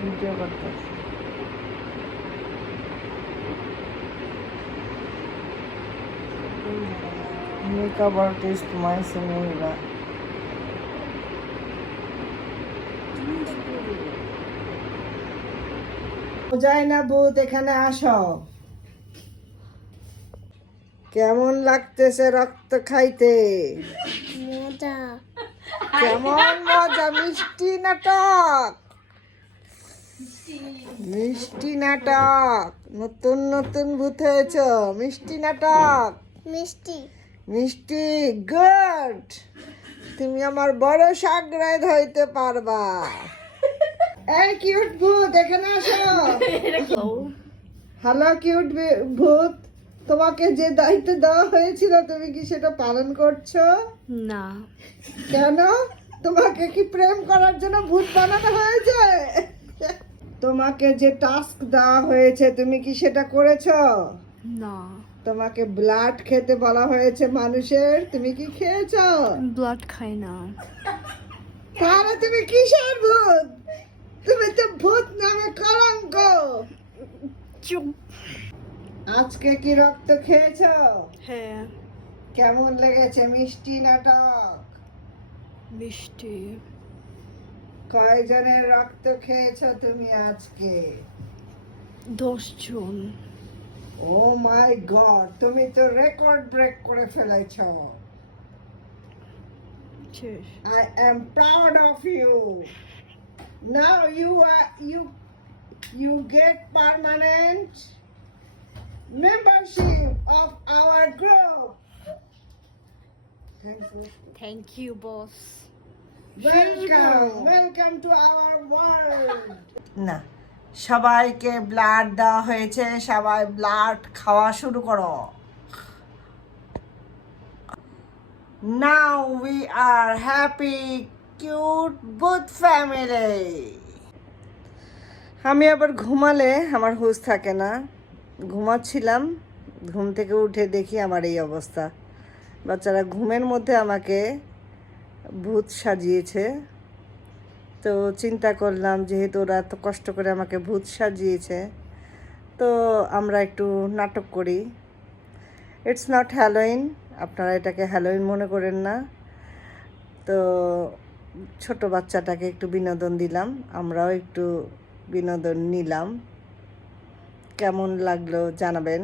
Video করতেছি। Makeup artist মাইসে মহিলা যায় না ভূত এখানে আসো। কেমন লাগতেছে রক্ত খাইতে? কেমন মজা মিষ্টি নাটক? মিষ্টি নাটক। নতুন নতুন ভূত হয়েছ মিষ্টি নাটক। মিষ্টি। মিষ্টি গুড। তুমি আমার বড় সাগরায় ধরতে পারবা। এই কিউট ভূত এখানে আসো। হ্যালো কিউট ভূত। তোমাকে যে দায়িত্ব দেওয়া হয়েছিল তুমি কি সেটা পালন করছ? না। কেন? তোমাকে কি প্রেম করার জন্য ভূত বানানো হয়েছে? তোমাকে যে টাস্ক দেওয়া হয়েছে তুমি কি সেটা করেছ? না। তোমাকে ব্লাড খেতে বলা হয়েছে মানুষের তুমি কি খেয়েছো? ব্লাড খাই না। তাহলে তুমি কিসের ভূত? তুমি তো ভূত নামে কলঙ্ক। চুপ। আজকে কি রক্ত খেয়েছো? হ্যাঁ। কেমন লেগেছে মিষ্টি নাটক মিষ্টি। কয়জনের রক্ত খেয়েছো তুমি আজকে? দশ জন। ও মাই গড তুমি তো রেকর্ড ব্রেক করে ফেলেছ। I am proud of you. Now you are you you get permanent? Membership of our group thank you boss welcome welcome to our world না সবাইকে ব্লাড দেওয়া হয়েছে সবাই ব্লাড খাওয়া শুরু করো। Now we are happy cute booth family আমি আবার ঘুমালে আমার হুঁশ থাকে না। ঘুমাচ্ছিলাম, ঘুম থেকে উঠে দেখি আমার এই অবস্থা। বাচ্চারা ঘুমের মধ্যে আমাকে ভূত সাজিয়েছে। তো চিন্তা করলাম যেহেতু ওরা এত কষ্ট করে আমাকে ভূত সাজিয়েছে, তো আমরা একটু নাটক করি। ইটস নট হ্যালোইন আপনারা এটাকে হ্যালোইন মনে করেন না। তো ছোট বাচ্চাটাকে একটু বিনোদন দিলাম, আমরাও একটু বিনোদন নিলাম। কেমন লাগল জানাবেন।